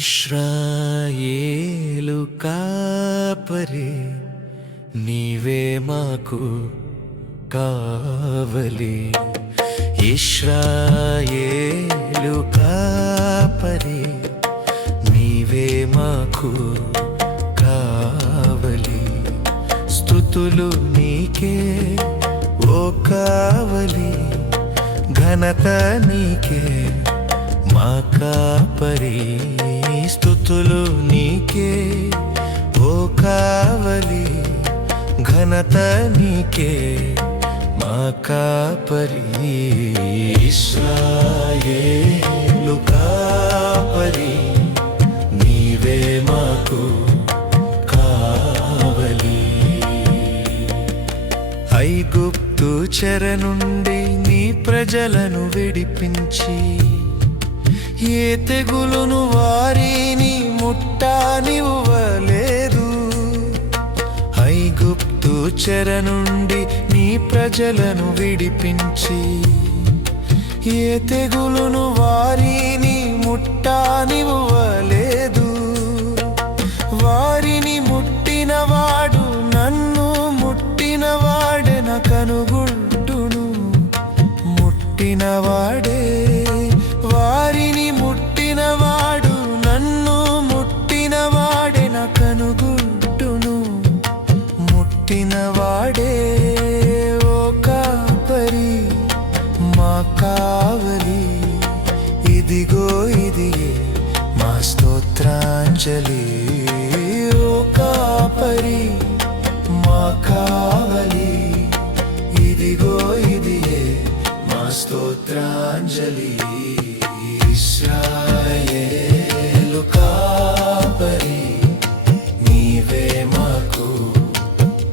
ఇశ్రాయేలు కాపరి నీవే మాకు కావలి. ఇశ్రాయేలు కాపరి నీవే మాకు కావలి. స్తుతులు నీకే ఓ కావలి, ఘనత నీకే మా కాపరి. స్తుతులు నీకే ఓ కావలి, ఘనత నీకే మా కాపరి. ఇశ్రాయేలు కాపరి నీవే మాకు కావలి. ఐగుప్తు చెర నుండి నీ ప్రజలను విడిపించి ఏ తెగులును వారిని ముట్టనివ్వలేదు. ఐగుప్తు చెర నుండి నీ ప్రజలను విడిపించి ఏ తెగులును వారిని ముట్టనివ్వలేదు. వారిని ముట్టినవాడు నన్ను ముట్టినవాడే నా కనుగుంటును. ముట్టినవాడే వారిని ముట్టినవాడు నన్ను ముట్టినవాడే నా కనుగుంటును. ముట్టినవాడే ఓ కాపరి మా కావలి. ఇదిగో ఇదియే మా స్తోత్రాంజలి. ఓ కాపరి మా కావలి, ఇదిగో ఇదియే మా స్తోత్రాంజలి. ఇశ్రాయేలు కాపరి నీవే మాకు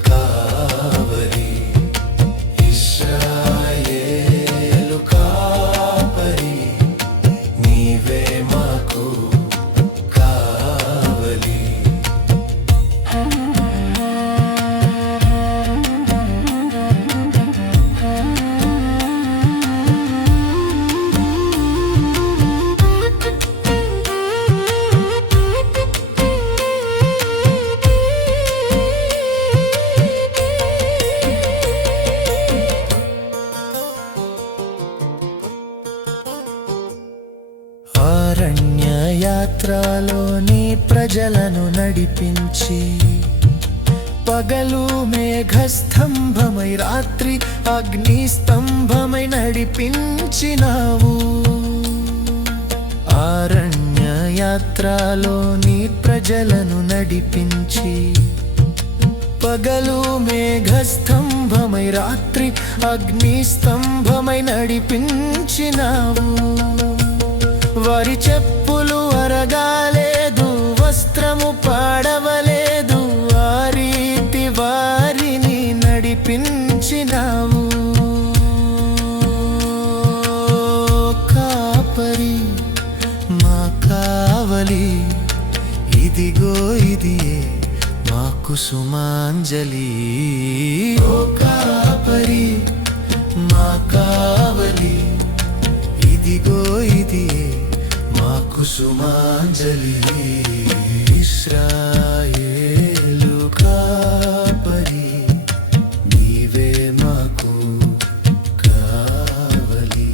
కావలి. ఇశ్రాయేలు కాపరి నీవే మాకు కావలి. అరణ్య యాత్రలో నీ ప్రజలను నడిపించి పగలు మేఘస్తంభమై రాత్రి అగ్నిస్తంభమై నడిపించినావు. అరణ్య యాత్రలో నీ ప్రజలను నడిపించి పగలు మేఘస్తంభమై రాత్రి అగ్నిస్తంభమై నడిపించినావు. వారి చెప్పులు అరగాలేదు, వస్త్రము పాడవలేదు, ఆ రీతి వారిని నడిపించినావు. కాపరి మా కావలి, ఇదిగో ఇదియే మా కుసుమాంజలి. ఓ కాపరి మా కావలి, ఇదిగో ఇదియే మా కుసుమాంజలి. ఇశ్రాయేలు కాపరి నీవే మాకు కావలి.